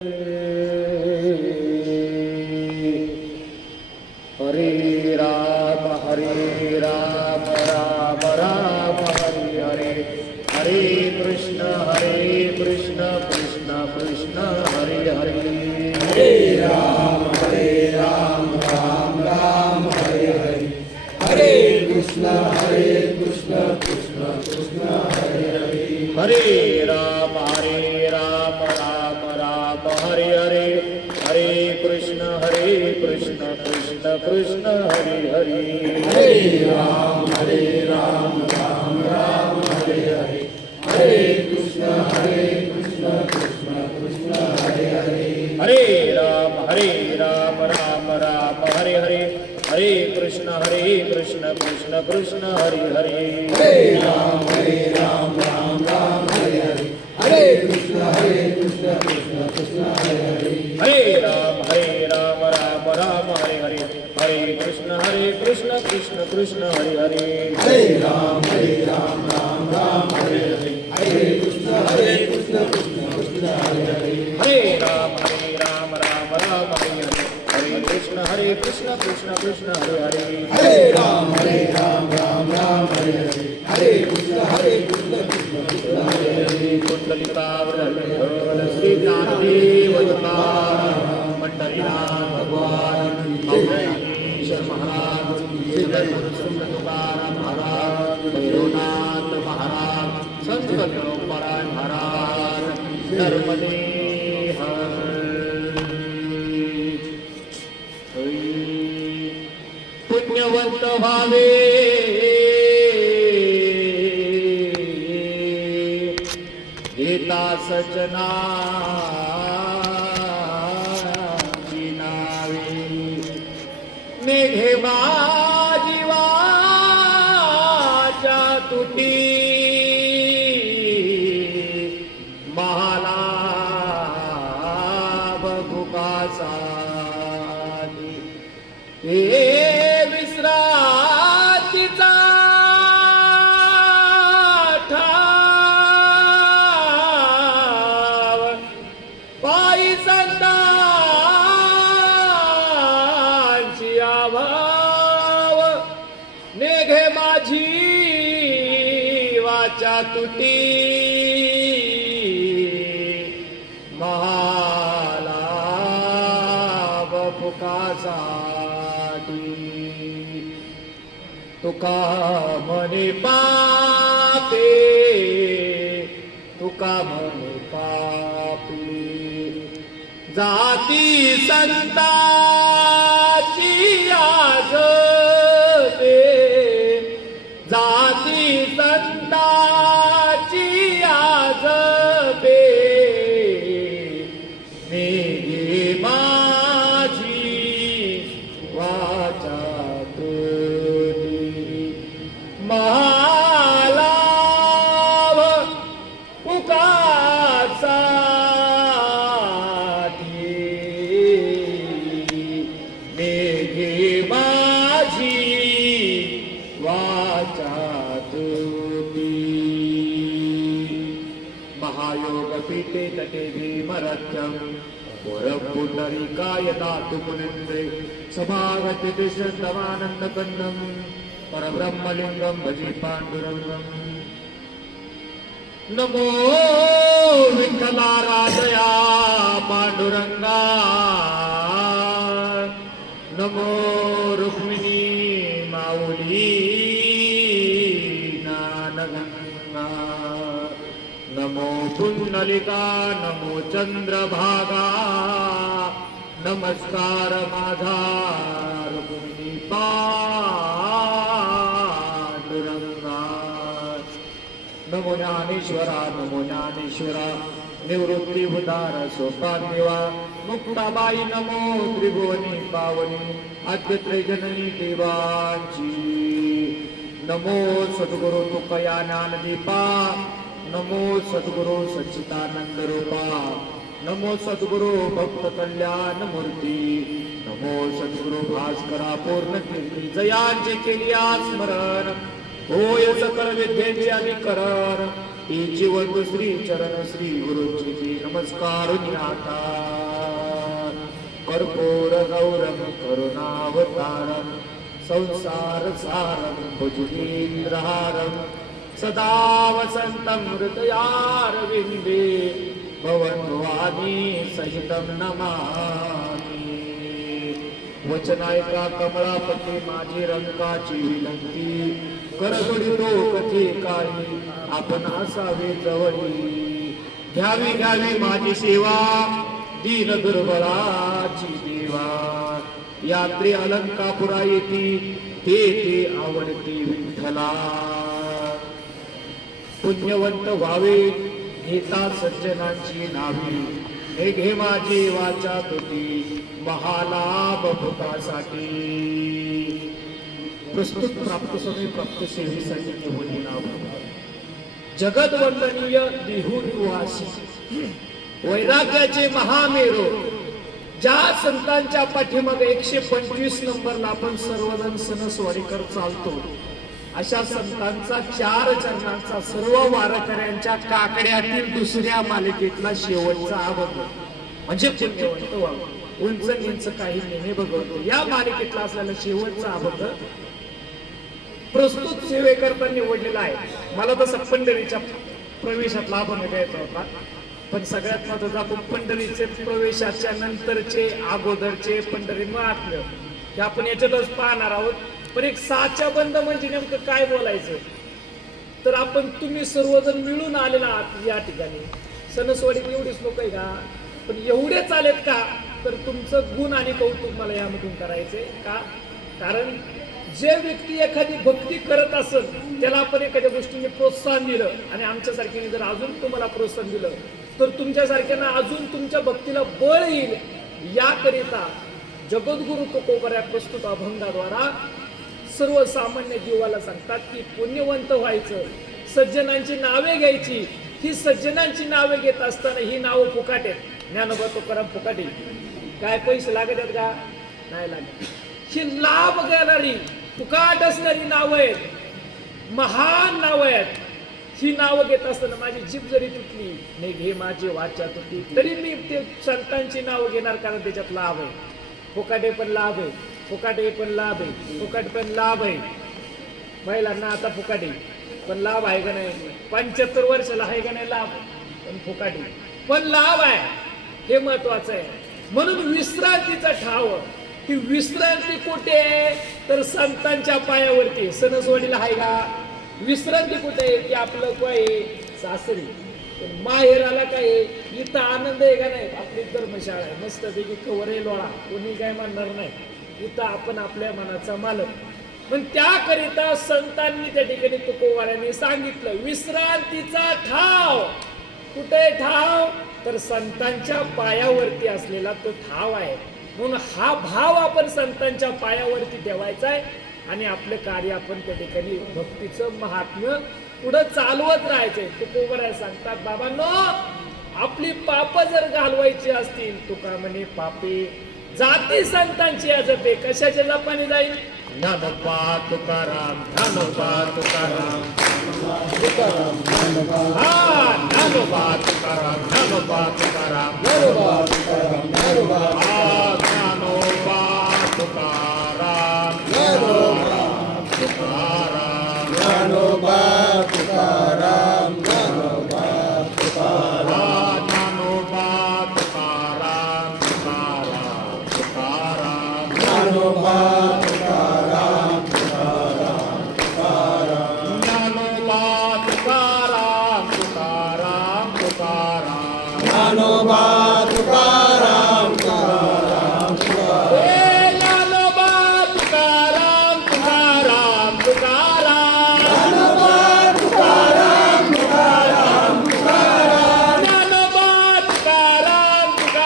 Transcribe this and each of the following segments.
हरे राम राम राम हरे हरे, हरे कृष्ण कृष्ण कृष्ण हरे हरे। हरे राम राम राम हरे हरे, हरे कृष्ण कृष्ण कृष्ण हरे हरे। हरे राम राम राम हरे हरे, हरे कृष्ण कृष्ण कृष्ण हरे हरे। हरे राम राम राम हरे हरे, हरे कृष्ण कृष्ण कृष्ण हरे हरे। हरे राम राम राम हरे हरे, हरे कृष्ण कृष्ण कृष्ण हरे हरे। हरे राम राम हरे हरे, हरे कृष्ण कृष्ण कृष्ण हरे हरे। हरे राम राम हरे हरे, हरे कृष्ण कृष्ण कृष्ण हरे हरे। हरे राम राम हरे हरे, हरे कृष्ण कृष्ण कृष्ण हरे हरे। हरे राम राम हरे हरे, हरे कृष्ण कृष्ण कृष्ण हरे हरे। हरे राम राम हरे हरे, हरे कृष्ण कृष्ण कृष्ण हरे हरे। कुंडलिकावृषभ श्री ज्ञानदेव तुकाराम पंढरीनाथ भगवान ईश्वर महाराज संत तुकाराम महाराज भैरवनाथ महाराज संत परायण महाराज नर्मदे पुण्यवंत भावे गीता सजना नावे मेघे माझी वाचा तुटी महालाभ भुकासाठी हे विश्रांतीचा ठाव पायी संतांची अभाव नेघे माझी वाचा तुटी महालाभ फुकासाठी तुका म्हणे पापे तुका म्हणे पापी जाती संताची आज जाती संताची आज मेघे माझी वाचा तुटी महालाभ फुकासाठी मेघे माझी वाचा तुटी महायोग पीठे तटे भीमरथ्यम पुंडरीकाय दातु मुनिन्द्रे सभागति दृश्यन्तमानन्द कन्दं परब्रह्मलिङ्गं भजे पाण्डुरङ्गम्। नमो विठ्ठला राजया पांडुरंगा, नमो रुक्मिणी माऊली ज्ञानगंगा, नमो पुंडलिका नमो चंद्रभागा, नमस्कार माझा रुक्मिणी पांडुरंगा। नमो ज्ञानेश्वरा निवृत्ती उदार सोपान्यवा मुक्ताबाई नमो त्रिभुवनी पावनी आद्यत्रय जननी देवांची। नमो सद्गुरु तुकया ज्ञानदीपा, नमो सद्गुरु सच्चिदानंद रूपा, नमो सद्गुरु भक्त कल्याण मूर्ती, नमो सद्गुरु भास्करा पूर्ण कीर्ती जयांचे केलिया स्मरण होय सकल विद्येचे अधिकरण जीवन श्री चरण श्री गुरुची नमस्कार आता कर्पूर गौरम करुणावतारम संसार सारम भुजगेंद्रहारम सदा वसंतं हृदयारविंदे भवन्वाणी सहितं नमामि वचनायका कमळापती माझी रंकाची विनंती करगडितो कथे काही आपण असावे जवळी घ्यावी घ्यावी माझी सेवा दीन दुर्बळाची देवा यात्री अलंकापुरा येती ते आवडती विठ्ठला पुण्यवंत व्हावे घेता सज्जनांची नावे हे घे माझी वाचा तुटी महालाभ भूतासाठी प्रस्तुत प्राप्त समय प्राप्त सेवेसाठी निवडले नाव जगत वंदनीय देहू निवासी वैराग्याचे महामेरू ज्या संतांच्या पाठीमागे 125 नंबरला आपण सर्वजण सणसवाडीकर चालतो अशा संतांचा 4 चरणांचा सर्व वारकऱ्यांच्या काकड्यातील दुसऱ्या मालिकेतला शेवटचा अभंग म्हणजे पुण्यवंत व्हावं उंच नीच काही नेहमी बघवतो या मालिकेतला असलेला शेवटचा अभंग प्रस्तुत सेवेकरता निवडलेला आहे मला तसं पंढरीच्या प्रवेशातला अभंग द्यायचा होता पण सगळ्यात महत्वाचा आपण पंढरीचे प्रवेशाच्या नंतरचे अगोदरचे पंढरी महात्म्य हे आपण याच्यातच पाहणार आहोत पण एक साचा बंद म्हणजे नेमकं काय बोलायचं तर आपण तुम्ही सर्वजण मिळून आलेला आहात या ठिकाणी सणसवाडीत एवढीच लोक आहे का पण एवढेच आलेत का तर तुमचं गुण आणि कौतुक मला यामधून करायचंय का कारण जे व्यक्ती एखादी भक्ती करत असेल त्याला आपण एखाद्या गोष्टीने प्रोत्साहन दिलं आणि आमच्यासारख्याने जर अजून तुम्हाला प्रोत्साहन दिलं तर तुमच्यासारख्यांना अजून तुमच्या भक्तीला बळ येईल याकरिता जगद्गुरु तुकोबऱ्या प्रस्तुत अभंगाद्वारा सर्वसामान्य जीवाला सांगतात की पुण्यवंत व्हायचं सज्जनांची नावे घ्यायची ही सज्जनांची नावे घेत असताना ही नावं फुकाट आहेत ज्ञानोबा तुकाराम फुकाटे काय पैसे लागत आहेत का नाही लागत ही लाभ घेणारी फुकाट असणारी नावं आहेत महान नावं आहेत ही नावं घेत असताना माझी जीभ जरी तुटली नाही घे माझी वाचा तुटली तरी मी ते संतांची नावं घेणार कारण त्याच्यात लाभ आहे फुकाटे पण लाभ आहे फुकाटे पण लाभ आहे फुकाट पण लाभ आहे महिलांना आता फुकाटे पण लाभ आहे का नाही 75 वर्षाला आहे का नाही लाभ पण फुकाटे पण लाभ आहे हे महत्वाचं आहे म्हणून विश्रांतीचा ठाव ही विश्रांती कुठे आहे तर संतांच्या पायावरती सणसवाडीला आहे का विश्रांती कुठे आहे की आपलं काय सासरी माहेराला काय इथं आनंद आहे का नाही आपली धर्मशाळा आहे मस्त पैकी कवरे लोळा कोणी काय म्हणणार नाही इथं आपण आपल्या मनाचा मालक पण त्याकरिता संतांनी त्या ठिकाणी तुकोबाऱ्यांनी सांगितलं विश्रांतीचा ठाव कुठे ठाव तर संतांच्या पायावरती असलेला तो ठाव आहे म्हणून हा भाव आपण संतांच्या पायावरती ठेवायचा आहे आणि आपलं कार्य आपण त्या ठिकाणी भक्तीचं महात्म्य पुढं चालवत राहायचंय तुकोबऱ्या सांगतात बाबांनो आपली पाप जर घालवायची असतील तुका म्हणे पापे जाती संतांची जपे कशाच्या जपाने जाईल ज्ञानोबा तुकाराम ज्ञानोबा तुकाराम हा ज्ञानोबा तुकाराम ज्ञानोबा तुकाराम ज्ञानोबा तुकाराम ज्ञानोबा ज्ञानोबा तुकाराम ज्ञानोबा तुकाराम ज्ञानोबा तुकाराम ज्ञानोबा तुकाराम ज्ञानोबा तुकाराम तुकाराम तुकाराम ज्ञानोबा ज्ञानोबा तुकाराम तुकाराम ज्ञानोबा तुकाराम तुकाराम तुकाराम ज्ञानोबा तुकाराम तुकाराम तुकाराम ज्ञानोबा तुकाराम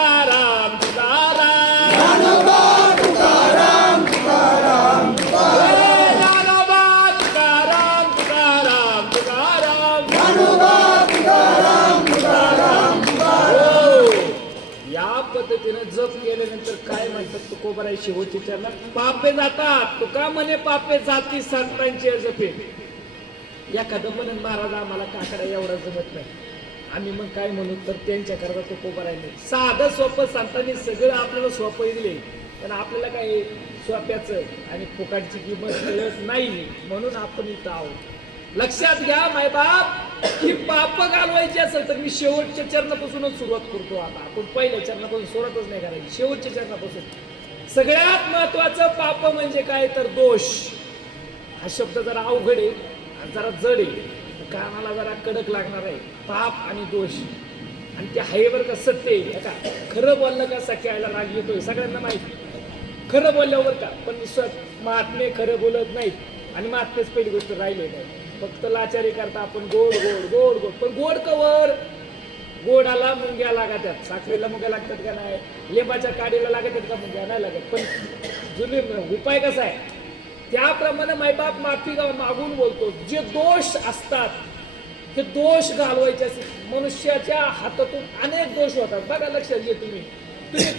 तुकाराम तुकाराम ज्ञानोबा तुकाराम तुकाराम तुकाराम ज्ञानोबा तुकाराम तुकाराम तुकाराम ज्ञानोबा तुकाराम तुकाराम या पद्धतीने जप केल्यानंतर काय म्हणतात तुकोबराय शेवटची चरणात पापे जातात तुका म्हणे पापे जाती संतांची जपे एखादं म्हणून महाराज आम्हाला काकडा एवढा जमत नाही, आम्ही मग काय म्हणू, तर त्यांच्याकरता तो कोबा राहिले. साधं सोपं सांगताना सगळं आपल्याला सोपं दिले, पण आपल्याला काय सोप्याचं आणि फुकाटची किंमत कळत नाही, म्हणून आपण इथं आहोत. लक्षात घ्या मायबाप, ही पाप घालवायची असेल तर मी शेवटच्या चरणापासूनच सुरुवात करतो. आता आपण पहिल्या चरणापासून सुरुवातच नाही करायची, शेवटच्या चरणापासून. सगळ्यात महत्वाचं पाप म्हणजे काय तर दोष. हा शब्द जरा अवघड आहे आणि जरा जड आहे, कानाला जरा कडक लागणार आहे. पाप आणि दोष, आणि ते आहे बरं का, सत्य आहे का. खरं बोललं का सख्याला राग येतोय, सगळ्यांना माहिती. खरं बोलल्यावर का, पण महात्मे खरं बोलत नाहीत, आणि महात्मेच पहिली गोष्ट राहिले नाही. फक्त लाचारी करता आपण गोड गोड गोड गोड, पण गोड कवर. गोडाला मुंग्या लागतात, साखरेला मुंग्या लागतात का नाही, लिंबाच्या काडीला लागतात का मुंग्या, नाही लागत. पण जुने उपाय कसा आहे, त्याप्रमाणे मायबाप माफी मागून बोलतो. जे दोष असतात हे दोष घालवायचे असतात. मनुष्याच्या हातातून अनेक दोष होतात बघा, लक्षात घे. तुम्ही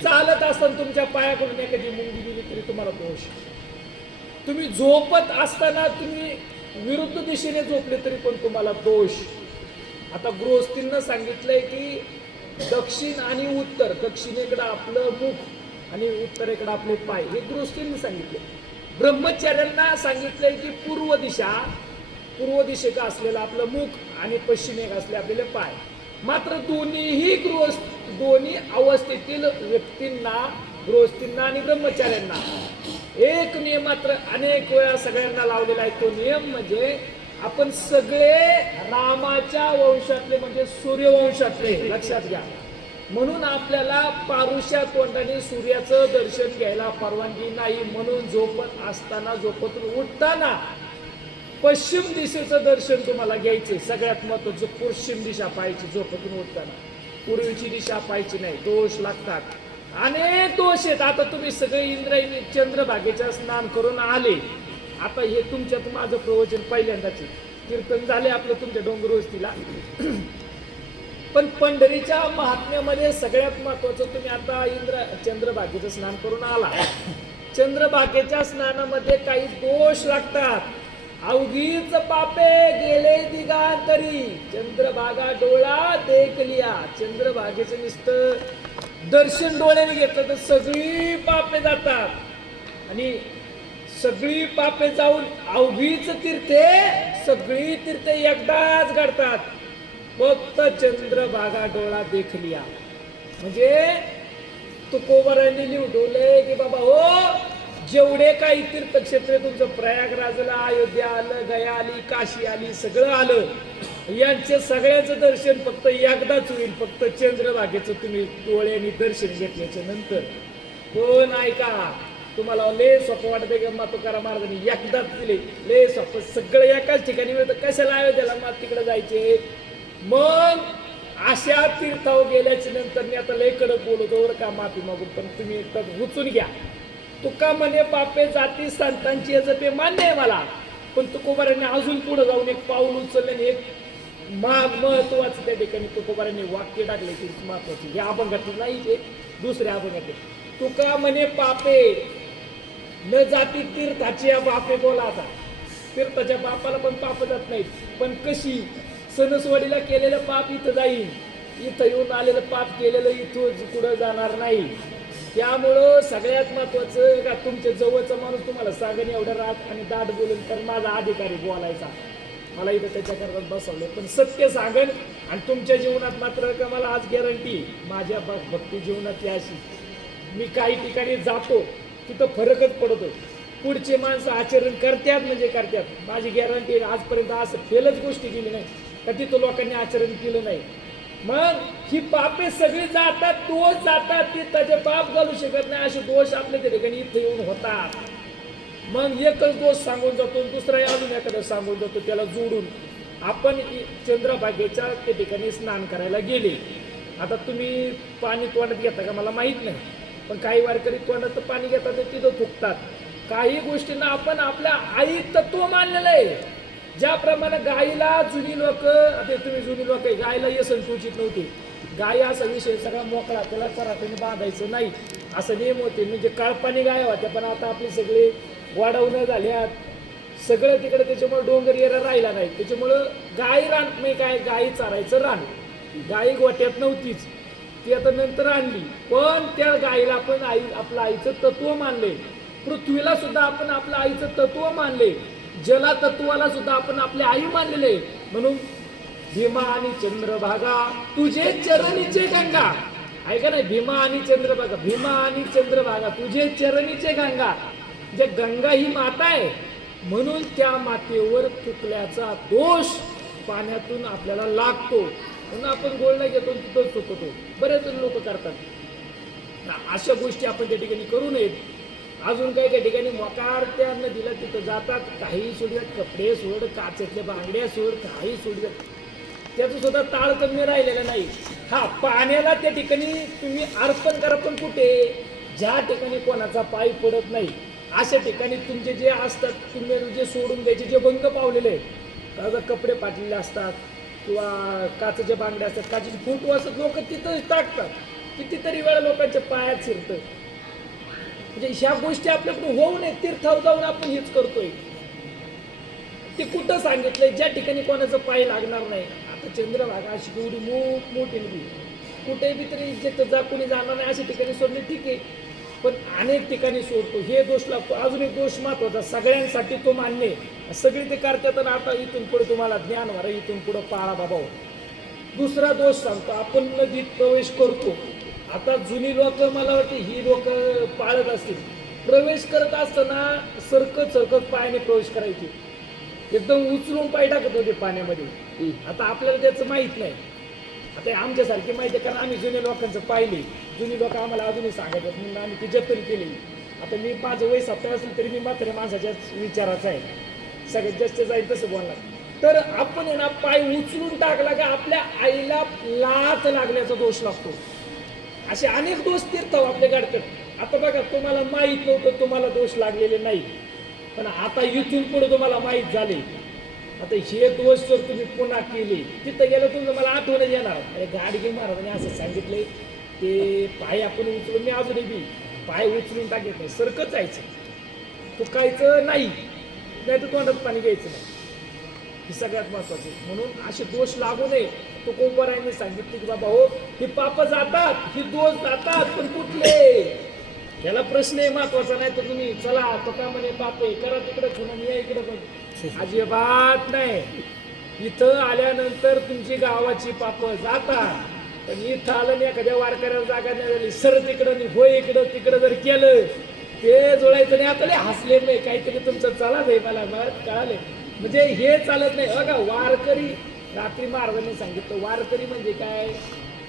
चालत असताना तुमच्या पायाकडून एखादी मुंगी गेली तरी तुम्हाला दोष. तुम्ही झोपत असताना तुम्ही विरुद्ध दिशेने झोपले तरी पण तुम्हाला दोष. आता गृहस्थींना सांगितलंय की दक्षिण आणि उत्तर, दक्षिणेकडे आपलं मुख आणि उत्तरेकडे आपले पाय, हे गृहस्थींनी सांगितले. ब्रह्मचार्यांना सांगितलंय की पूर्व दिशेला असलेलं आपलं मुख आणि पश्चिमेक असले आपले पाय. मात्र दोन्ही अवस्थेतील व्यक्तींना, गृहस्थींना आणि ब्रह्मचार्यांना एक नियम मात्र अनेक वेळा सगळ्यांना लावलेला आहे. तो नियम म्हणजे आपण सगळे रामाच्या वंशातले, म्हणजे सूर्यवंशातले, लक्षात घ्या. म्हणून आपल्याला पारुष्या तोंडाने सूर्याचं दर्शन घ्यायला परवानगी नाही. म्हणून झोपत असताना, झोपतून उठताना पश्चिम दिशेचं दर्शन तुम्हाला घ्यायचे. सगळ्यात महत्वाचं पश्चिम दिशा पाहायची झोपतून उठताना, पूर्वीची दिशा पाहायची नाही. दोष लागतात, अनेक दोष आहेत. आता तुम्ही सगळे इंद्रायणी चंद्रभागेच्या स्नान करून आले. आता हे तुमच्यात माझं प्रवचन पहिल्यांदाचे कीर्तन झाले आपलं तुमच्या डोंगर वस्तीला. पण पंढरीच्या महात्म्यामध्ये सगळ्यात महत्वाचं, तुम्ही आता चंद्रभागेचं स्नान करून आला. चंद्रभागेच्या स्नानामध्ये काही दोष लागतात. अवघीच पापे गेले दिगांतरी, चंद्रभागा डोळा देख लिया. चंद्रभागेचं नुसतं दर्शन डोळ्याने घेतलं तर सगळी पापे जातात, आणि सगळी पापे जाऊन अवघीच तीर्थे, सगळी तीर्थे एकदाच घडतात. फक्त चंद्रभागा डोळा देख लिया. म्हणजे तुकोबारांनी निवडवलंय की बाबा हो, जेवढे काही तीर्थक्षेत्र तुमचं, प्रयागराजला, अयोध्या आलं, गया आली, काशी आली, सगळं आलं, यांचे सगळ्यांचं दर्शन फक्त एकदाच होईल. फक्त चंद्रभागेचं तुम्ही डोळ्यांनी दर्शन घेतल्याच्या नंतर. पण ऐका, तुम्हाला लय सोपं वाटतंय की मग तुकाराम महाराजांनी एकदाच दिले, लय सोपं, सगळं एकाच ठिकाणी मिळतं, कशाला अयोध्याला मग तिकडे जायचे. मग अशा तीर्थावर गेल्याच्या नंतर मी आता लय कडक बोलतो बरं का, माफी मागून, पण तुम्ही एकदा उचून घ्या. तुका म्हणे पापे जाती संतांची जपे, मान्य आहे मला. पण तुकोबारांनी अजून पुढे जाऊन एक पाऊल उचलले, एक महत्वाचं त्या ठिकाणी तुकोबारांनी वाक्य टाकले की महत्वाचे. हे अभंगातले नाही, ते दुसऱ्या अभंगातले. तुका म्हणे पापे न जाती तीर्थाची बापे. बोला आता, तीर्थाच्या बापाला पण पाप जात नाहीत, पण कशी? सणसवाडीला केलेलं पाप इथं जाईल, इथं येऊन आलेलं पाप केलेलं इथं कुठं जाणार नाही. त्यामुळं सगळ्यात महत्वाचं का, तुमच्या जवळचा माणूस तुम्हाला सांगेन एवढं राग आणि दाट बोलून, तर माझा अधिकारी बोलायचा, मला इथं त्याच्याकरता बसवलं, पण सत्य सांगेन. आणि तुमच्या जीवनात मात्र का मला आज गॅरंटी, माझ्या भक्ती जीवनात अशी, मी काही ठिकाणी जातो तिथं फरकच पडतो. पुढचे माणसं आचरण करतात म्हणजे करतात, माझी गॅरंटी. आजपर्यंत असं फेलच गोष्टी केली नाही का तिथं लोकांनी आचरण केलं नाही. मग ही पापे सगळी जातात, दोष जातात, ते त्याचे पाप घालू शकत नाही. असे दोष आपल्या त्या ठिकाणी इथं येऊन होतात. मग एकच दोष सांगून जातो, दुसरा अजून एखादा सांगून जातो, त्याला जोडून आपण चंद्रभागेच्या त्या ठिकाणी स्नान करायला गेले. आता तुम्ही पाणी तोंडात घेता का मला माहित नाही, पण काही वारकरी तोंडात पाणी घेतात ते तिथं थुकतात. काही गोष्टींना आपण आपल्या आई तत्व मानलेलं आहे. ज्याप्रमाणे गायीला जुनी लोक, आता तुम्ही जुनी लोक आहे, गायला येसन टोचित नव्हते. गाय असा विषय सगळा मोकळा, त्याला चराठीने बांधायचं नाही असं नियम होते. म्हणजे काळपाणी गाय होत्या, पण आता आपले सगळे वाढवणं झाल्यात, सगळं तिकडे, त्याच्यामुळे डोंगर एरा राहिला नाही. त्याच्यामुळं गाई रान नाही, काय गाई चारायचं रान, गाई गोट्यात नव्हतीच, ती आता नंतर आणली. पण त्या गाईला आपण आपलं आईचं तत्व मानले, पृथ्वीला सुद्धा आपण आपलं आईचं तत्व मानले, जला तत्वाला सुद्धा आपण आपली आई मानलेले. म्हणून भीमा आणि चंद्रभागा तुझे चरणीचे गंगा, ऐका नाही, भीमा आणि चंद्रभागा, भीमा आणि चंद्रभागा तुझे चरणीचे गंगा. जे गंगा ही माता आहे, म्हणून त्या मातेवर चुकल्याचा दोष पाण्यातून आपल्याला लागतो, म्हणून आपण गोळला घेतो तिथं चुकतो. बरेच लोक करतात. अशा गोष्टी आपण त्या ठिकाणी करू नयेत. अजून काही त्या ठिकाणी मोकार त्या नदीला तिथं जातात, काही सोडतात, कपडे सोड, काचेतल्या बांगड्या सोड, काही सोडतात, त्याचं सुद्धा ताळतम्य राहिलेलं नाही. हा, पाण्याला त्या ठिकाणी तुम्ही अर्पण करा, पण कुठे? ज्या ठिकाणी कोणाचा पाय पडत नाही अशा ठिकाणी तुमचे जे असतात, तुम्ही जे सोडून द्यायचे, जे भंग पावलेले आहेत, कपडे फाटलेले असतात किंवा काचेच्या बांगड्या असतात, काचेची फुटू असतात, लोक तिथं टाकतात. कितीतरी वेळा लोकांच्या पायात शिरतं. म्हणजे ह्या गोष्टी आपल्याकडून होऊ नये, तीर्थावर जाऊन आपण हेच करतोय. ते कुठं सांगितलंय? ज्या ठिकाणी कोणाचं पाय लागणार नाही. आता चंद्रभागा अशी एवढी मोठी नदी, कुठे बी तरी जिथं जा कोणी जाणार नाही अशा ठिकाणी सोडणे ठीक आहे, पण अनेक ठिकाणी सोडतो, हे दोष लागतो. अजून एक दोष महत्वाचा, सगळ्यांसाठी तो मान्य आहे, सगळी ते करतात. आणि आता इथून पुढे तुम्हाला ज्ञान व्हावं, इथून पुढे पाळा बाबा. दुसरा दोष सांगतो, आपण नदीत प्रवेश करतो. आता जुनी लोक, मला वाटते ही लोक पाळत असतील, प्रवेश करत असताना सरकत पायाने प्रवेश करायचे, एकदम उचलून पाय टाकत होते पाण्यामध्ये. आता आपल्याला त्याचं माहित नाही. आता आमच्यासारखे माहिती आहे, कारण आम्ही जुन्या लोकांचं पाहिले, जुनी लोक आम्हाला अजूनही सांगतात, म्हणून आम्ही ती जतन केली. आता मी माझं वय 70 असेल तरी मी म्हाताऱ्या माणसाच्याच विचाराचा आहे, सगळ्यात जास्त जाईल तसं बोलणार. तर आपण आहे ना, पाय उचलून टाकला का आपल्या आईला लाथ लागल्याचा दोष लागतो. असे अनेक दोष तीर्थावर आपले काढतात. आता बघा, तुम्हाला माहीत नव्हतं, तुम्हाला दोष लागलेले नाही, पण आता इथून पुढे तुम्हाला माहीत झाले. आता हे दोष जर तुम्ही पुन्हा केले, तिथं गेलं तुमचं मला आठवणच येणार, अरे गाडगे महाराजांनी असं सांगितलंय, ते पाय आपण उचलून, मी अजूनही बी पाय उचलून टाकत नाही, सरकत जायचं, चुकायचं नाही, नाही तर तोंडात पाणी घ्यायचं नाही. हे सगळ्यात महत्वाचं. म्हणून असे दोष लागू नये. तुकोबारायांनी सांगितले की बाबा हो, ही पाप जातात, ही दोष जातात, पण कुठले? याला प्रश्न आहे महत्वाचा. नाही तर तुम्ही चला तो का म्हणे पाप आहे, करा तिकडे पुन्हा मी इकडे, पण अजिबात नाही. इथं आल्यानंतर तुमची गावाची पाप जातात, पण इथं आलं नाही, एखाद्या वारकऱ्याला जागा नाही झाली, सर तिकडं नाही, होय इकडं तिकडं जर केलं ते जोडायचं नाही. आता हसले नाही, काहीतरी तुमचं चालत आहे, मला कळाले. म्हणजे हे चालत नाही. बघा, वारकरी, रात्री महाराजांनी सांगितलं, वारकरी म्हणजे काय?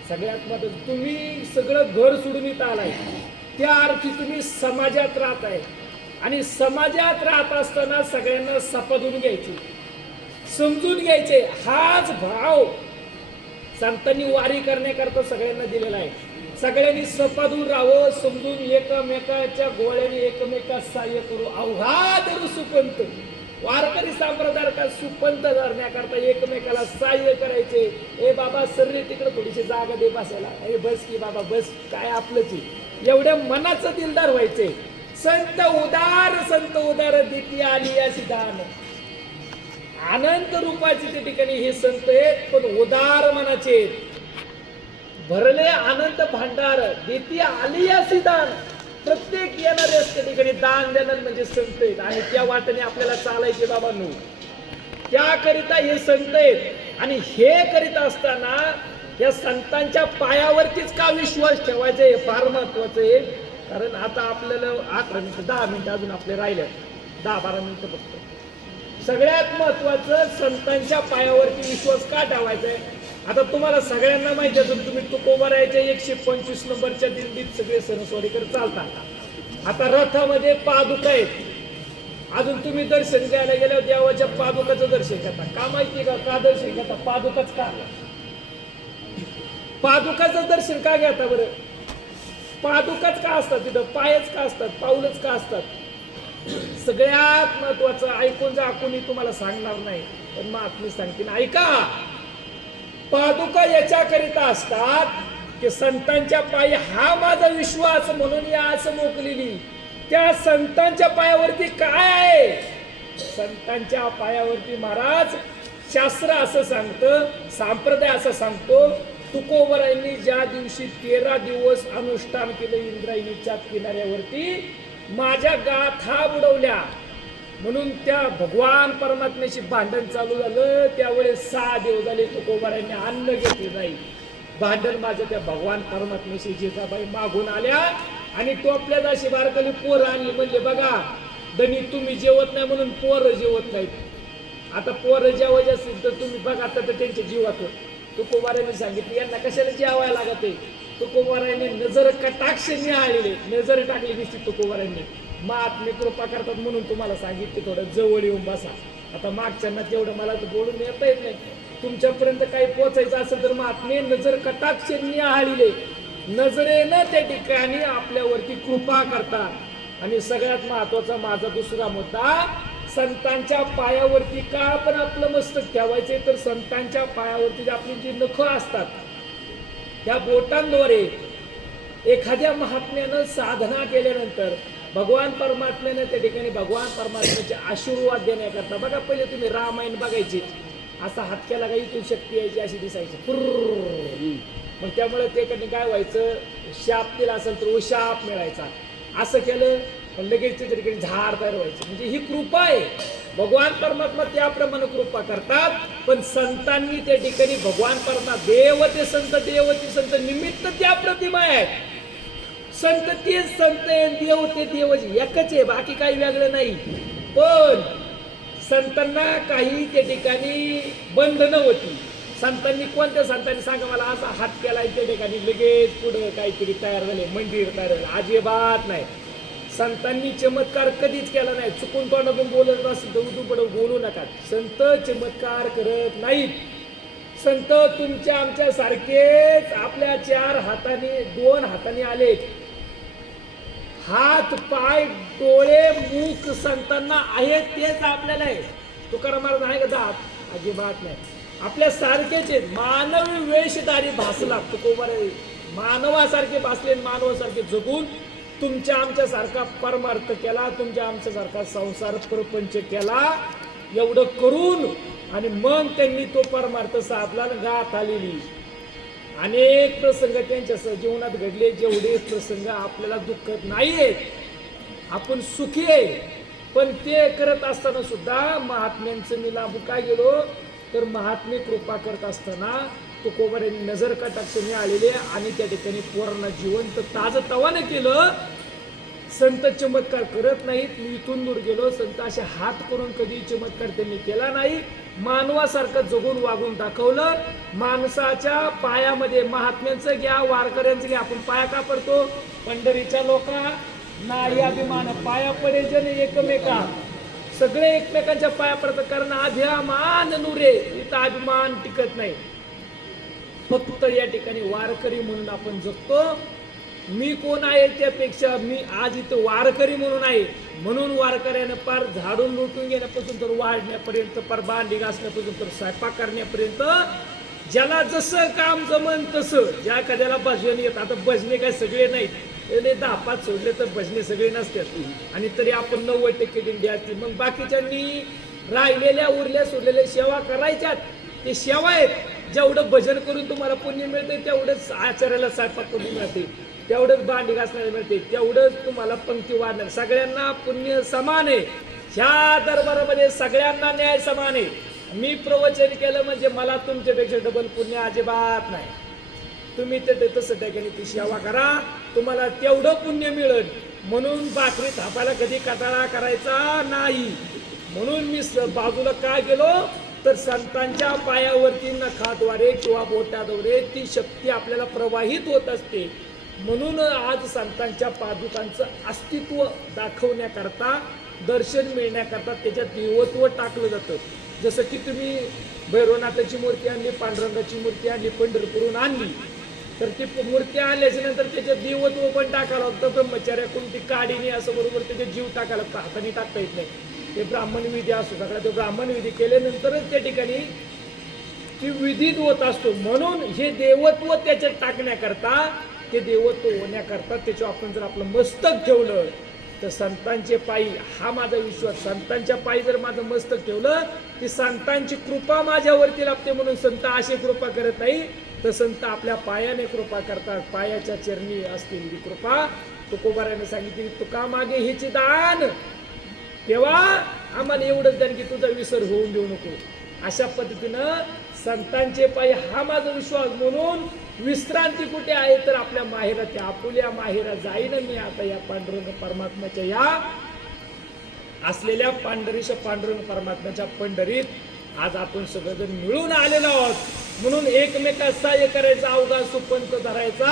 सगळ्यात महत्त्वाचं, तुम्ही सगळं घर सोडून इथं आलाय, त्या अर्थी तुम्ही समाजात राहत आहे, आणि समाजात राहत असताना सगळ्यांना सपादून घ्यायचे, समजून घ्यायचे. हाच भाव संतांनी वारी करण्याकरता सगळ्यांना दिलेला आहे. सगळ्यांनी सपादून राहावं, समजून एकमेकाच्या गोळ्याने एकमेकास सहाय्य करू. अवघा धरू सुपंत, वारकरी संप्रदायात सुपंत धरण्याकरता एकमेकाला सहाय्य करायचे. ए बाबा सर्री तिकडे थोडीशी जागा दे बसायला, ए बस की बाबा बस, काय आपलंच एवढ्या मनाचं दिलदार व्हायचे. संत उदार दिती आली अशी दान, अनंत रूपाचे त्या ठिकाणी हे संत आहेत, पण उदार मनाचे, भरले आनंद भांडार, देती आली अशी दान. प्रत्येक येणारे त्या ठिकाणी दान देणार म्हणजे संत आहेत, आणि त्या वाटेने आपल्याला चालायचे बाबांनो. त्याकरिता हे संत आहेत. आणि हे करीत असताना या संतांच्या पायावरतीच का विश्वास ठेवायचा हे फार महत्वाचं आहे. कारण आता आपल्याला 18 मिनिटं 10 मिनिटं अजून आपले राहिले, 10-12 मिनिटं फक्त. सगळ्यात महत्वाचं, संतांच्या पायावरती विश्वास का ठेवायचा आहे. आता तुम्हाला सगळ्यांना माहिती असेल, तुम्ही तुकोबारायच्या 125 नंबरच्या दिंडीत सगळे सणसवाडीकडे चालतात. आता रथामध्ये पादुका आहेत. अजून तुम्ही दर्शन घ्यायला गेल्यावर देवाच्या पादुकाचं दर्शन घेता का? माहिती का दर्शन घेता? पादुकाच का? पादुकाचं दर्शन का घेता बरं? पादुकाच का असतात तिथं? पायच का असतात? पाऊलच का असतात? सगळ्यात महत्वाचं ऐकून जा, कोणी तुम्हाला सांगणार नाही, पण महात्मे सांगतील, ऐका. पादुका याच्याकरिता असतात की संतांच्या पायी हा माझा विश्वास म्हणून या असं मोकलेली. त्या संतांच्या पायावरती काय आहे? संतांच्या पायावरती महाराज शास्त्र असं सांगतं, संप्रदाय असं सांगतो, तुकोबरायांनी ज्या दिवशी 13 दिवस अनुष्ठान केलं इंद्रायणीच्या किनाऱ्यावरती, माझ्या गाथा बुडवल्या, म्हणून त्या भगवान परमात्म्याशी भांडण चालू झालं. त्यावेळेस 6 दिवस झाले तुकोबरायांनी अन्न घेतलं नाही. भांडण माझं त्या भगवान परमात्म्याशी जिजाबाई मागून आल्या आणि टोपल्या अशी बारकाली पोरं आणली. म्हणले बघा धनी तुम्ही जेवत नाही म्हणून पोरं जेवत नाहीत. आता पोरं जेवायचे असतील तर तुम्ही बघा तर त्यांच्या जीवात. तुकोबारायांनी सांगितलं यांना कशाला जेवायला लागत आहे. तुकोबारायांनी नजर कटाक्ष निहाळले, नजर टाकली दिसती तुकोबारायांनी. महात्मे कृपा करतात म्हणून तुम्हाला सांगितले थोडं जवळ येऊन बसा. आता मागच्यांना तेवढं मला तर बोलून येता येत नाही. तुमच्यापर्यंत काही पोचायचं असेल तर महात्मे नजर कटाक्ष निहाळले, नजरेनं त्या ठिकाणी आपल्यावरती कृपा करतात. आणि सगळ्यात महत्वाचा माझा दुसरा मुद्दा, संतांच्या पायावरती का आपण आपलं मस्तक ठेवायचे, तर संतांच्या पायावरती आपली जी नखं असतात त्या बोटांद्वारे एखाद्या महात्म्यानं साधना केल्यानंतर भगवान परमात्म्याने त्या ठिकाणी भगवान परमात्म्याचे आशीर्वाद देण्याकरता, बघा पहिले तुम्ही रामायण बघायचे, असा हात केला का इथून शक्ती यायची अशी दिसायची. मग त्यामुळे ते कधी काय व्हायचं, शाप दिला असेल तर शाप मिळायचा. असं केलं पण लगेच त्या ठिकाणी झाड तयार व्हायचं. म्हणजे ही कृपा आहे. भगवान परमात्मा त्याप्रमाणे कृपा करतात. पण संतांनी त्या ठिकाणी भगवान परमात्मा देव ते संत निमित्त त्या प्रतिमा आहेत. संत तेच संत आहे, देव ते देवच एकच आहे, बाकी काही वेगळं नाही. पण संतांना काही त्या ठिकाणी बंधनं होती. संतांनी कोणत्या संतांनी सांगा मला, असा हात केला त्या ठिकाणी लगेच पुढे काहीतरी तयार झाले, मंदिर तयार झालं, अजिबात नाही. संतांनी चमत्कार कधीच केला नाही. चुकून तोंडातून बोलत असेल तर उदूपडून बोलू नका. संत चमत्कार करत नाहीत. संत तुमच्या आमच्या सारखेच आपल्या 4 हाताने 2 हाताने आले. हात पाय डोळे मुख संतांना आहेत तेच आपल्याला आहे. तुकाराम महाराज आहे का दात? अजिबात नाही. आपल्या सारखेच आहेत. मानवी वेशधारी भासला तुकोबार मानवासारखे भासले, मानवासारखे जगून तुमच्या आमच्या सारखा परमार्थ केला, तुमच्या आमच्या सारखा संसार प्रपंच केला. एवढं करून आणि मग त्यांनी तो परमार्थ साधला. गाथ आलेली अनेक प्रसंग त्यांच्या जीवनात घडले. जेवढे प्रसंग आपल्याला दुःखद नाहीयेत, आपण सुखी आहे. पण ते करत असताना सुद्धा महात्म्यांचं मी लाभू काय गेलो, तर महात्मे कृपा करत असताना तुकोबारांनी नजर कटाक्षाने आलेले आणि त्या ठिकाणी पूर्ण जिवंत ताजं तवानं केलं. संत चमत्कार करत नाहीत. मी इथून दूर गेलो. संत असे हात करून कधी चमत्कार त्यांनी केला नाही. मानवासारखं जगून वागून दाखवलं. माणसाच्या पायामध्ये महात्म्यांचं घ्या, वारकऱ्यांचं घ्या. आपण पाया का पडतो? पंढरीच्या लोका नाही अभिमान, पाया पडे जन एकमेका. सगळे एकमेकांच्या पाया पडतात, कारण अभिमान नुरे, इथं अभिमान टिकत नाही. फक्त या ठिकाणी वारकरी म्हणून आपण जगतो. मी कोण आहे त्यापेक्षा मी आज इथं वारकरी म्हणून आहे. म्हणून वारकऱ्यानं पार झाडून लुटून घेण्यापासून तर वाढण्यापर्यंत, पार भांडी घासण्यापासून तर स्वयंपाक करण्यापर्यंत, ज्याला जसं काम जमन तसं. ज्या एखाद्याला भजन येत, आता भजने काय सगळे नाहीत, 10-5 सोडले तर भजने सगळे नसतात. आणि तरी आपण 90% दिंडी असते. मग बाकीच्यांनी राहिलेल्या उरल्या सोडलेल्या सेवा करायच्यात. ते सेवा आहेत. जेवढं भजन करून तुम्हाला पुण्य मिळते तेवढंच आचार्याला स्वयंपाक करून मिळते, तेवढंच भांडी घासण्याला मिळते, तेवढंच तुम्हाला पंक्ती वाढणार. सगळ्यांना पुण्य समान आहे. ह्या दरबारामध्ये सगळ्यांना न्याय समान आहे. मी प्रवचन केलं म्हणजे मला तुमच्यापेक्षा डबल पुण्य अजिबात नाही. तुम्ही ते तसं ठिकाणी ती सेवा करा, तुम्हाला तेवढं पुण्य मिळेल. म्हणून भाकरी थापायला कधी कटाळा करायचा नाही. म्हणून मी बाजूला काय गेलो, तर संतांच्या पायावरती नखाद्वारे किंवा बोटाद्वारे ती शक्ती आपल्याला प्रवाहित होत असते. म्हणून आज संतांच्या पादुकांचं अस्तित्व दाखवण्याकरता, दर्शन मिळण्याकरता त्याच्यात देवत्व टाकलं जातं. जसं की तुम्ही भैरवनाथाची मूर्ती आणली, पांडुरंगाची मूर्ती आणली, पंढरपूरहून आणली, तर ती मूर्ती आणल्याच्या नंतर त्याच्यात देवत्व पण टाकायला लागतं. ब्रह्मचार्याकडून ती काडीने असं बरोबर त्याच्यात जीव टाकायला लागतं, हाताने टाकता येत नाही. ते ब्राह्मण विधी असतो सगळा. तो ब्राह्मण विधी केल्यानंतरच त्या ठिकाणी ती विधीत होत असतो. म्हणून हे देवत्व त्याच्यात टाकण्याकरता, ते देवत्व होण्याकरता त्याच्यावर आपण जर आपलं मस्तक ठेवलं तर संतांचे पायी हा माझा विश्वास. संतांच्या पायी जर माझं मस्तक ठेवलं की संतांची कृपा माझ्यावरती लाभते. म्हणून संत अशी कृपा करत नाही तर संत आपल्या पायाने कृपा करतात. पायाच्या चरणी असतील ही कृपा. तुकोबाराने सांगितली तुका मागे हिचे दान, तेव्हा आम्हाला एवढंच द्या की तुझा विसर होऊन देऊ नको. अशा पद्धतीनं संतांचे पायी हा माझा विश्वास. म्हणून विश्रांती कुठे आहे तर आपल्या माहेरात. आपुल्या माहेरा जाईन मी आता या पांडुरंग परमात्म्याच्या या असलेल्या पांडुरंग परमात्म्याच्या पंढरीत आज आपण सगळेजण मिळून आलेलो आहोत. म्हणून एकमेकात सहाय्य करायचा, अवघा सुपंत धरायचा,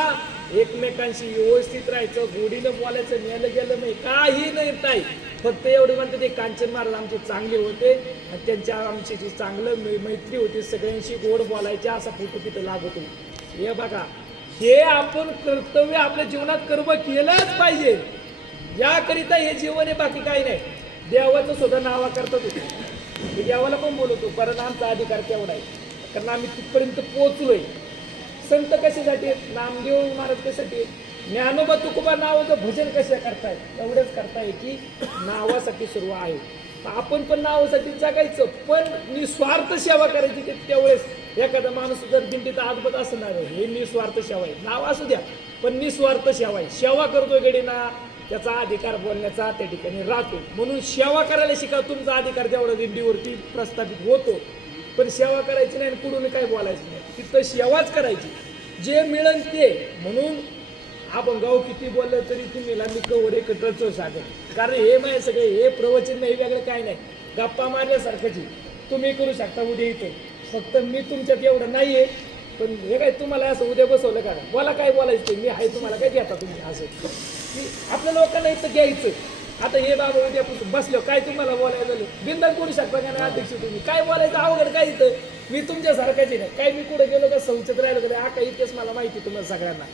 एकमेकांशी व्यवस्थित राहायचं, गोडीनं बोलायचं, नेलं गेलं नाही, काही नाही ताई. फक्त एवढं म्हणते ते कांचन महाराज आमचे चांगले होते आणि त्यांच्या आमची जी चांगलं मैत्री होती, सगळ्यांशी गोड बोलायचे, असा फोटो तिथं लागतो. हे बघा, हे आपण कर्तव्य आपल्या जीवनात कर्म केलंच पाहिजे. याकरिता हे जीवन आहे, बाकी काही नाही. देवाचं सुद्धा नावा करतात होते, मी देवाला पण बोलवतो, कारण आमचा अधिकार केवढा आहे, कारण आम्ही तिथपर्यंत पोहोचलोय. संत कशासाठी? नामदेव महाराज कशासाठी? ज्ञानोबा तुकोबा नावाचं भजन कशा करतायत? एवढंच करताय की नावासाठी सर्व आहे. आपण पण नावासाठी जगायचं, पण निस्वार्थ सेवा करायची. त्यावेळेस एखादा माणूस जर दिंडीत आदबत असणार आहे, हे निस्वार्थ सेवा आहे. नाव असू द्या, पण निस्वार्थ सेवा आहे. सेवा करतोय गडीना, त्याचा अधिकार बोलण्याचा त्या ठिकाणी राहतो. म्हणून सेवा करायला शिका. तुमचा अधिकार तेवढा दिंडीवरती प्रस्थापित होतो, पण सेवा करायची नाही आणि पुढून काय बोलायचं नाही. तिथं सेवाच करायची, जे मिळेल ते. म्हणून आपण गाव किती बोललं तरी तुम्हीला मी कवडे कटरचो सांगेल, कारण हे माझे सगळे हे प्रवचन नाही, वेगळं काय नाही, गप्पा मारण्यासारखंच तुम्ही करू शकता उद्या इथं. फक्त मी तुमच्यात एवढं नाही आहे, पण हे काय तुम्हाला असं उद्या बसवलं का? मला काय बोलायचं मी आहे, तुम्हाला काय घेता तुम्ही? असं की आपल्या लोकांना इथं घ्यायचं. आता हे बाबा उद्यापासून बसलो, काय तुम्हाला बोलायला झालं बिंदास बोलू शकता का नाही अध्यक्ष तुम्ही? काय बोलायचं अवघड काय इथं? मी तुमच्यासारखाच आहे ना, काय मी कुठं गेलो का संसद राहिलो का? काही इथेच मला माहिती तुम्हाला सगळ्यांना.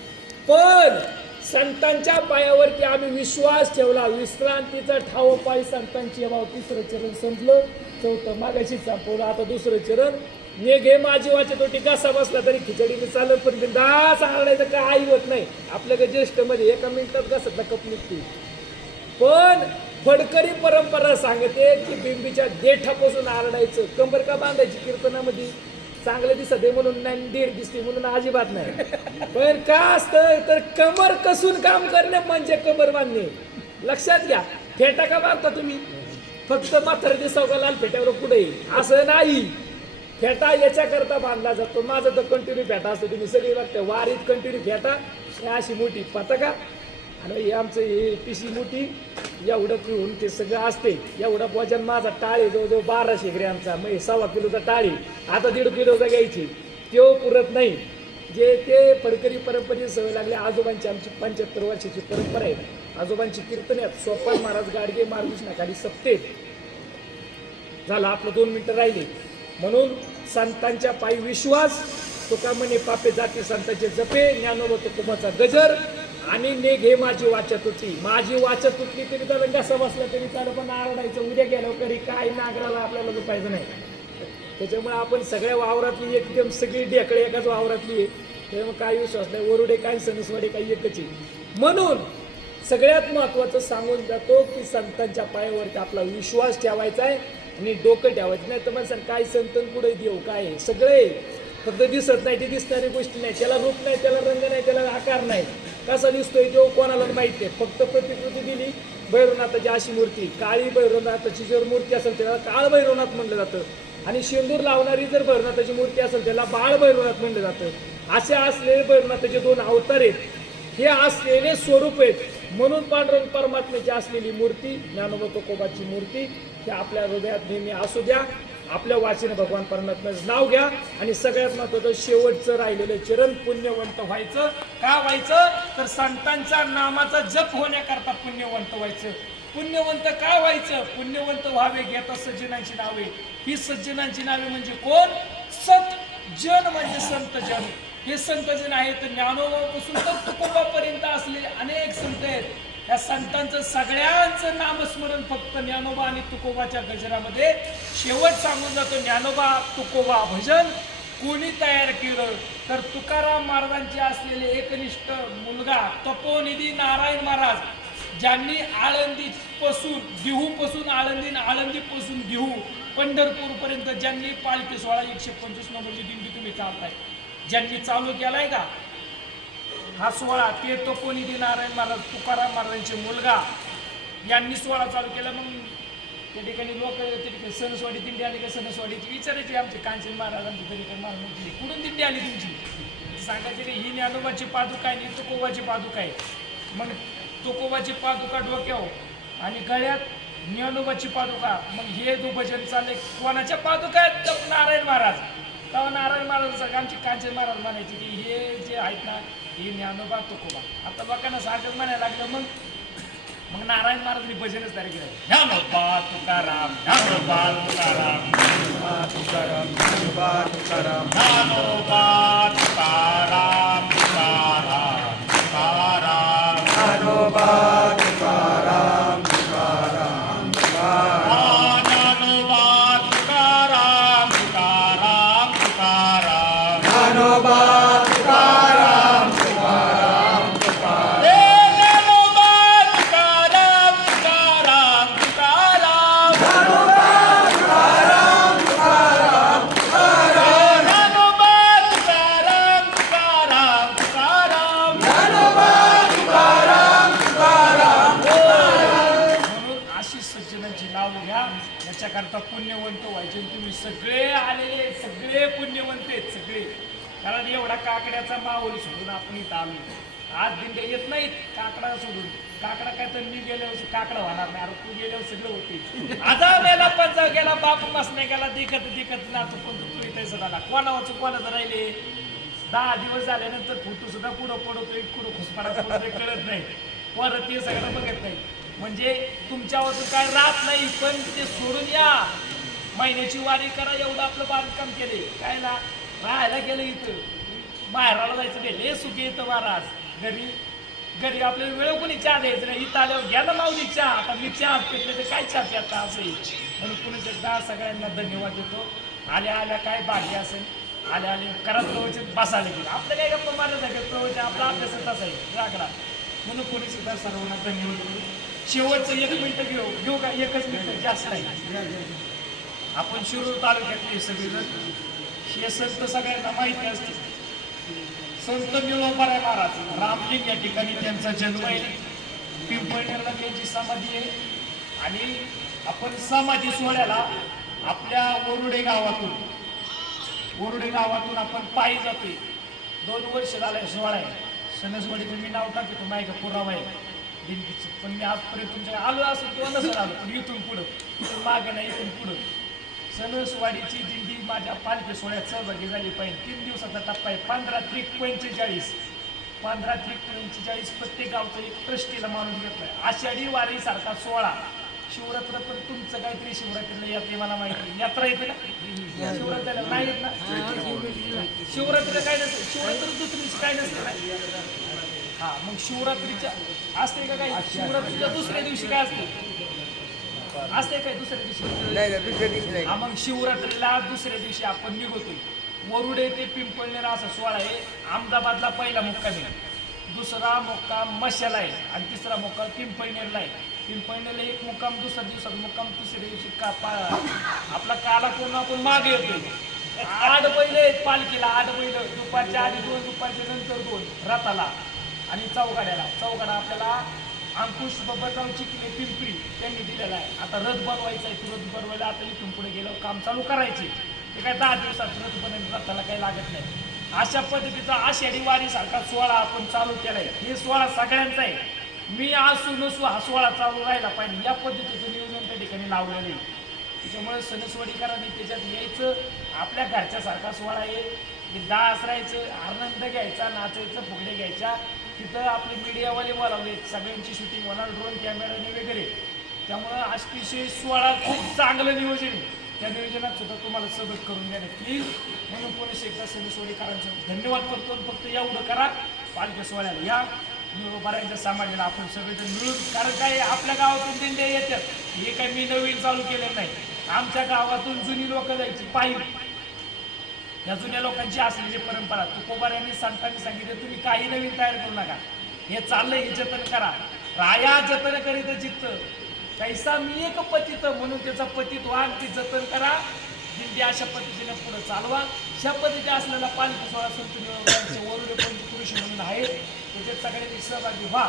पण संतांच्या पायावरती आम्ही विश्वास ठेवला. विश्रांतीचा ठाव पाय संतांची भाव. तिसरं चरण संपलं, चौथं मागाशी संपवलं, आता दुसरं चरण. ने घे माझी वाचे तो टिकासा बसला तरी खिचडीने चालत, पण बिंदास आरडायचं काही होत नाही. आपल्याकडे ज्येष्ठ मध्ये एका मिनिटात कसं कप निघते. पण फडकरी परंपरा सांगते की बिंबीच्या देठापासून आरडायचं. कंबर का बांधायची कीर्तनामध्ये? चांगलं दिसत म्हणून नाही, दीर दिसते म्हणून अजिबात नाही. पण का असतं तर कमर कसून काम करणे म्हणजे कमर बांधणे. लक्षात घ्या. फेटा का बांधता तुम्ही? फक्त माथार दिसाव का लाल फेट्यावर पुढे? असं नाही. फेटा याच्याकरता बांधला जातो. माझा तर कंटिन्यू फेटा असतो, तुम्ही सगळी बघता. वारीत कंटिन्यू फेटा, अशी मोठी पताका, आणि हे आमचं हे पिशी मोठी एवढं पिऊन ते सगळं असते. एवढा वजन माझा टाळी जवळजवळ 1200 ग्रॅमचा, मग 1.25 किलोचा टाळी. आता 1.5 किलोचा घ्यायची, तो पुरत नाही. जे ते फडकरी परंपरेची सवय लागली. आजोबांची आमची 75 वर्षाची परंपरा आहे. आजोबांची कीर्तन आहेत. सोपान महाराज गाडगे मार्गदर्शनाखाली सप्तेत झाला. आपलं 2 मिनिटं राहिली. म्हणून संतांच्या पायी विश्वास. तुका म्हणे पापे जाती संतांचे जपे, ज्ञानोबा तुकोबाचा गजर, आणि ने घे माझी वाचा तुटली. माझी वाचा तुटली तरी तर कसा बसला तरी चालू, पण आरडायचं. उद्या गेलो कधी काय नागराला आपल्याला झोपायचं नाही. त्याच्यामुळे आपण सगळ्या वावरातली एकदम सगळी ढेकळे एकाच वावरातली आहे. त्यामुळे काही विश्वास नाही. वरुडे काय सणसवाडे काही एकच आहे. म्हणून सगळ्यात महत्वाचं सांगून जातो की संतांच्या पायावरती आपला विश्वास ठेवायचा आहे आणि डोकं ठेवायचं नाही. तर मग काय संतन पुढे देऊ काय आहे? सगळे फक्त दिसत नाही, ती दिसणारी गोष्टी नाही, त्याला रूप नाही, त्याला रंग नाही, त्याला आकार नाही. कसा दिसतोय तो कोणाला माहिती आहे. फक्त प्रतिकृती दिली. भैरवनाथाची अशी मूर्ती, काळी भैरवनाथाची जर मूर्ती असेल त्याला काळ भैरवनाथ म्हणलं जातं, आणि शेंदूर लावणारी जर भैरवनाथाची मूर्ती असेल त्याला बाळ भैरवनाथ म्हणलं जातं. असे असलेले भैरवनाथाचे 2 अवतार आहेत, हे असलेले स्वरूप आहेत. म्हणून पांडुरंग परमात्म्याची असलेली मूर्ती, ज्ञानोबा तुकोबाची मूर्ती, हे आपल्या हृदयात नेहमी असू द्या. आपल्या वाचीने भगवान परमात्म्याचं नाव घ्या. आणि सगळ्यात महत्वाचं शेवटचं राहिलेलं चरण, पुण्यवंत व्हायचं. का व्हायचं तर संतांच्या नामाचा जप होण्याकरता पुण्यवंत व्हायचं. पुण्यवंत का व्हायचं? पुण्यवंत व्हावे घेता सज्जनांची नावे. ही सज्जनांची नावे म्हणजे कोण? सज्जन म्हणजे संत जन. हे संत जन आहेत. ज्ञानोबापासून तर तुकोबापर्यंत असलेले अनेक संत आहेत. या संतांचं सगळ्यांचं नामस्मरण फक्त ज्ञानोबा आणि तुकोबाच्या गजरामध्ये. शेवट सांगून जातो, ज्ञानोबा तुकोबा भजन कोणी तयार केलं तर तुकाराम महाराजांचे असलेले एकनिष्ठ मुलगा तपोनिधी नारायण महाराज, ज्यांनी आळंदीपासून देहूपासून आळंदीपासून देहू पंढरपूरपर्यंत ज्यांनी पालखी सोहळा 125 नंबरची दिंडी तुम्ही चालताय, ज्यांनी चालू केलाय का हा सोहळा, ते तो कोणी नारायण महाराज तुकाराम महाराजांचे मुलगा यांनी सोहळा चालू केला. मग त्या ठिकाणी लोक त्या ठिकाणी सणसवाडी दिंडी आली का, सणसवाडीची विचारायची आमचे कांचन महाराज आमच्या तरी महाराज कुठून दिंडी आली तुमची, सांगायचे की ही ज्ञानोबाची पादुका आहे, तुकोबाची पादुका आहे. मग तुकोबाची पादुका डोक्यावर आणि गळ्यात ज्ञानोबाची पादुका. मग हे जो भजन चालले कोणाच्या पादुका आहेत, तर नारायण महाराज. तेव्हा नारायण महाराज आमचे कांचन महाराज म्हणायचे की हे जे आहेत ना हे ज्ञानोबा तुकोबा. आता लोकांना सारखं म्हणायला लागलं. मग नारायण महाराजांनी भजनच तयार केलं, ज्ञानोबा तुकाराम, ज्ञानोबा तुकाराम, ज्ञानोबा तुकाराम, ज्ञानोबा तुकाराम, ज्ञानोबा तुकाराम, तुकाराम, तुकाराम, ज्ञानोबा तुकाराम, तुकाराम, तुकाराम, ज्ञानोबा तुकाराम, तुकाराम, तुकाराम, ज्ञानोबा तुकाराम, तुकाराम, तुकाराम. याच्याकरता पुण्यवंत व्हायचे. तुम्ही सगळे आलेले, सगळे पुण्यवंत आहेत सगळे. कारण एवढा काकड्याचा माहोल सोडून आपण इथं आलो. आज दिंड्या येत नाहीत काकडा सोडून. काकडा काय तर मी गेल्यावर काकडा होणार नाही, अरे तू गेल्यावर सगळं होते. आता मेला पंचा गेला, बाप मसने गेला, दिखत ना तू पण तू इथे झाला. कोणावर कोणाचं राहिले 10 दिवस झाल्यानंतर फोटो सुद्धा पुढं पडतोय, पुढं खुसपाडा कळत नाही. परत ते सगळं बघत नाही. म्हणजे तुमच्यावर काय राहत नाही, पण ते सोडून या. महिन्याची वारी करा, एवढं आपलं बांधकाम केले. कायला राहायला गेलं इथं, बाहेराला जायचं गेले सुखी येतं महाराज. घरी आपल्याला वेळ कोणी चहा द्यायचं नाही. इथं आल्यावर घ्या ना माऊली चहा. आता मी चहा पेटले तर काय चहा प्याता असंही. म्हणून पुन्हा एकदा सगळ्यांना धन्यवाद देतो. आल्या काय भाग्य असेल, आले करा प्रवचन, बसायला गेलं. आपलं काय गप्पा मारलं जागे प्रवचन, आपला अभ्यासात असाय रागला. म्हणून कोणी सुद्धा सर्वांना धन्यवाद देतो. शेवटचं 1 मिनिट घेऊ का, 1च मिनिट जास्त नाही. आपण शिरूर तालुक्यातले सगळेजण हे संत सगळ्यांना माहिती असते. संत निळोबाराय महाराज रामलिंग या ठिकाणी त्यांचा जन्म आहे. पिंपळनेरला त्यांची समाधी आहे. आणि आपण समाधी सोहळ्याला आपल्या वरुडे गावातून आपण पायी जातोय. 2 वर्ष झालंय सोहळा आहे. सणसवाडीतून मी नाव टाकतो, माझ्या पुरावा आहे दिंडीचं. पण मी आजपर्यंत तुमच्या आलो असं किंवा नसं आलो, पण इथून पुढं मागे नाही, इथून पुढं सणसवाडीची दिंडी माझ्या पालखी सोहळ्यात सहभागी झाली पाहिजे. 3 दिवसाचा टप्पा आहे. 15 त्रिक 45 प्रत्येक गावचं एक ट्रस्टीला मानून घेतलाय. आषाढी वारी सारखा सोहळा. शिवरात्र पण तुमचं काहीतरी शिवरात्रीला येते मला माहिती. यात्रा येते ना शिवरात्रीला, नाही येत ना शिवरात्रीला काय नसतं. शिवरात्र दुसरी काय नसतं ना. हा, मग शिवरात्रीच्या असते का काय, शिवरात्रीच्या दुसऱ्या दिवशी काय असते काय दुसऱ्या दिवशी. हा, मग शिवरात्रीला दुसऱ्या दिवशी आपण निघतोय. वरुडे ते पिंपळनेर असा सोहळा आहे. अहमदाबादला पहिला मुक्काम आहे, दुसरा मुक्काम मशाला आहे आणि तिसरा मुक्काम पिंपळनेरला आहे. पिंपळनेरला एक मुक्काम, दुसऱ्या दिवसात मुक्काम, तिसऱ्या दिवशी आपला काला करून आपण मागे येतोय. 8 बैल आहेत पालखीला, 8 बैल. दुपारच्या आधी 2, दुपारच्या नंतर 2 रथाला आणि चौघाडा आपल्याला अंकुश बबनराव चिखले पिंपरी त्यांनी दिलेला आहे. आता रथ बनवायचा आहे. रथ बनवायला आता इथून पुढे गेलं काम चालू करायचे. ते काय 10 दिवसात रथ बनवून रथाला काही लागत नाही. अशा पद्धतीचा आषाढी वारी सारखा सोहळा आपण चालू केलाय. हे सोहळा सगळ्यांचा आहे. मी असू नसू हा सोहळा चालू राहायला पाहिजे, या पद्धतीचं नियोजन त्या ठिकाणी लावलेलं आहे. त्याच्यामुळे सणसवाडीकरांनी त्याच्यात यायचं. आपल्या घरच्यासारखा सोहळा आहे. एकदा आसरायचं, आनंद घ्यायचा, नाचायचं, फुगड्या घ्यायच्या. तिथं आपले मीडियावाले बोलावले, सगळ्यांची शूटिंग होणार ड्रोन कॅमेराने वगैरे. त्यामुळं अतिशय सोहळा खूप चांगलं नियोजन आहे. त्या नियोजनात सुद्धा तुम्हाला सहभाग करून द्या प्लीज. म्हणून पोलीस एकदा सणसवाडीकरांचं धन्यवाद करतो. फक्त एवढं करा, पालखी सोहळ्याला या, बऱ्याचशा समाजाला आपण सगळेजण मिळून. कारण काय आपल्या गावातून दिंड्या येतात, हे काय मी नवीन चालू केलेलं नाही. आमच्या गावातून जुनी लोक जायची पायी. या जुन्या लोकांची असलेली परंपरा. तुकोबार यांनी संतांनी सांगितलं तुम्ही काही नवीन तयार करू नका, हे चाललंय हे जतन करा. राया जतन करीत चित्त कैसा मी एक पतित म्हणून त्याचा पतित व्हा ती जतन करा दिंडी अशा पद्धतीने पुढे चालवा. अशा पद्धतीने असलेला पालखी सोहळा संत निवडणुकीचे वरुडे पंचपुरुष म्हणून आहे त्याच्यात सगळ्यांनी सहभागी व्हा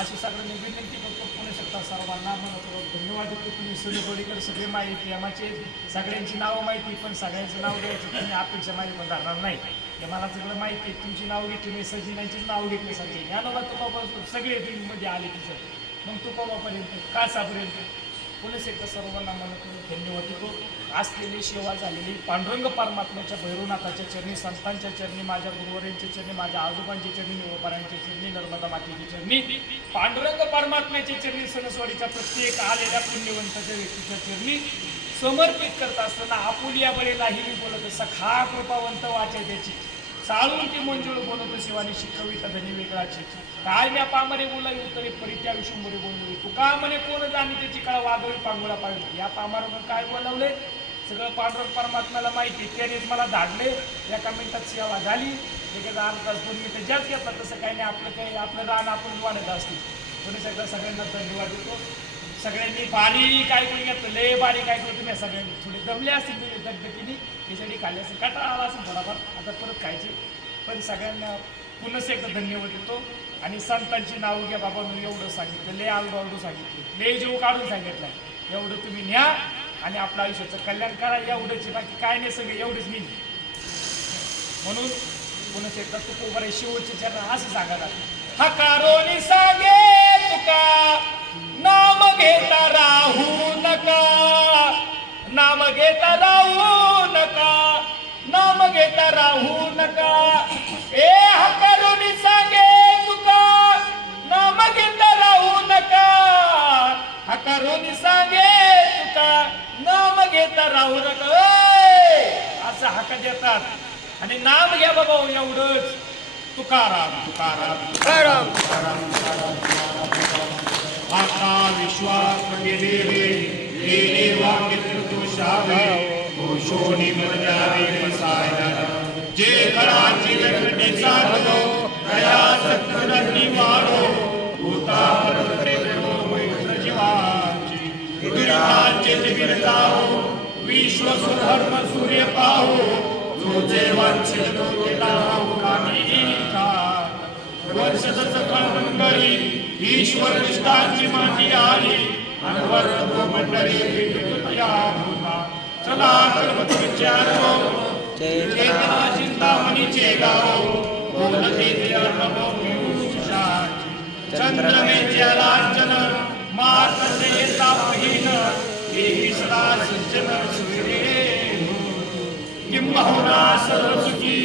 अशी सगळ्यांनी विनंती करतो. पुणे शकता सर्वांना म्हणतो धन्यवाद देतो. तुम्ही सगळीकडे सगळे माहिती आम्हाचे सगळ्यांची नावं माहिती पण सगळ्यांचं नाव द्यायचं तुम्ही अपेक्षा माझी पण धरणार नाही हे मला सगळं माहिती आहे. तुमची नाव घेतली मी सजिनांचीच नाव घेतली सगळे ज्ञानोबा तुकोबापासून सगळे मध्ये आले तिचं मग तुकोबापर्यंत कासापर्यंत पुणेच एकदा सर्वांना म्हणतो धन्यवाद देतो. असलेली सेवा झालेली पांडुरंग परमात्म्याच्या भैरवनाथाच्या चरणी संतांच्या चरणी माझ्या गुरुवरांच्या चरणी माझ्या आजोबांच्या चरणी निवपारांच्या चरणी नर्मदा मातेच्या चरणी पांडुरंग परमात्म्याच्या चरणी सणसवाडीच्या प्रत्येक आलेल्या पुण्यवंताच्या व्यक्तीच्या चरणी समर्पित करत असताना आपुलिया बळीलाही मी बोलत सखा कृपावंत वाचे त्याची चालून ती मंजुळ बोलतो शिवानी शिकविता धनी वेगळाची काय म्या पामरे बोलावी उत्तरे परी त्या विषुंबरी बोलवी तू का म्हणे कोण जाणे त्याची काळ वागवी पांगुळा पाहिजे या पामारून काय बोलावले सगळं पांडुरंग परमात्म्याला माहिती त्यानेच मला धाडले. एका मिनिटात सेवा झाली एखादा अर्धा तास 2 मिनिटं जास्त घेतला तसं काही नाही आपलं काही आपलं रान आपण वाढत असते. कोणी सगळं सगळ्यांना धन्यवाद देतो. सगळ्यांनी बारीक ऐकून घेतलं लय बारीक ऐकलं तुम्ही सगळ्यांनी थोडे दमले असतील तुम्ही दगदगीने खिचडी खाल्ली असेल काटा आला असेल थोडाफार आता परत खायचे पण सगळ्यांना पुन्हा एकदा धन्यवाद देतो. आणि संतांची नावं घ्या बाबा मी एवढं सांगितलं लय आलडू सांगितलं लय जीव काढून सांगितलं एवढं तुम्ही न्या आणि आपल्या आयुष्याचं कल्याण करा एवढंच बाकी काय नाही सगळं एवढंच नाही म्हणून पुन्हा एकदा तू बरं शेवटचे चरण असं सांगा हकारोनी सांगे तुका नाम घेता राहू नका नाम घेता राहू नका नाम घेता राहू नका ए हकारोनी सांगे तुका नाम घेता राहू नका हकारोनी सांगे तुका नाम घेता राहू नका असं हाका देतात आणि नाम घ्या बाबा एवढंच तुकाराम तुकाराम तुकाराम आता विश्वास गेले गेले वाक्य दोषावे दोषोनी मर्यावे फसायला जे खराची व्यक्ती साधो दया सत्करांनी वाढो होता परत्रे मैत्र जीवाची दुर्गाचे दिव्य जाओ विश्व सुधर्म सूर्य पाहो जो जेवांचे केला कामीचा वर्षदच कळमंगळी ईश्वर निष्ठाची माझी आली अनवर मंडळी भेटूया चला सर्वत्र विचारो चेतना चिंतामणीचे गाव बोलते चंद्रमेचे लांछन मार्तंडे तापहीन एही सदा सज्जन सुरे किंबहुना सर्वसुखी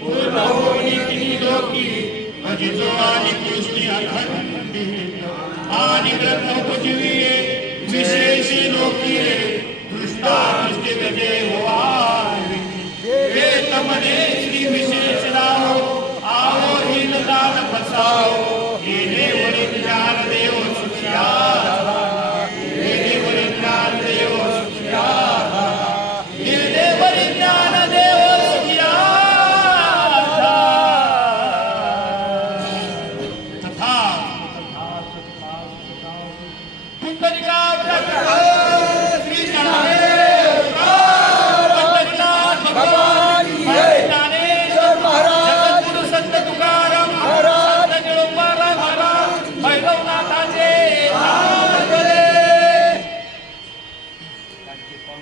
पूर्ण होई तिन्ही लोकी अजितो आणि कृष्णी अखंडित आणि ग्रंथ उपजीविये विशेष लोकी दृष्टानुष्ठित जे होवावे वेद मने श्री विशेष राहो आओ हिन दान फसाओ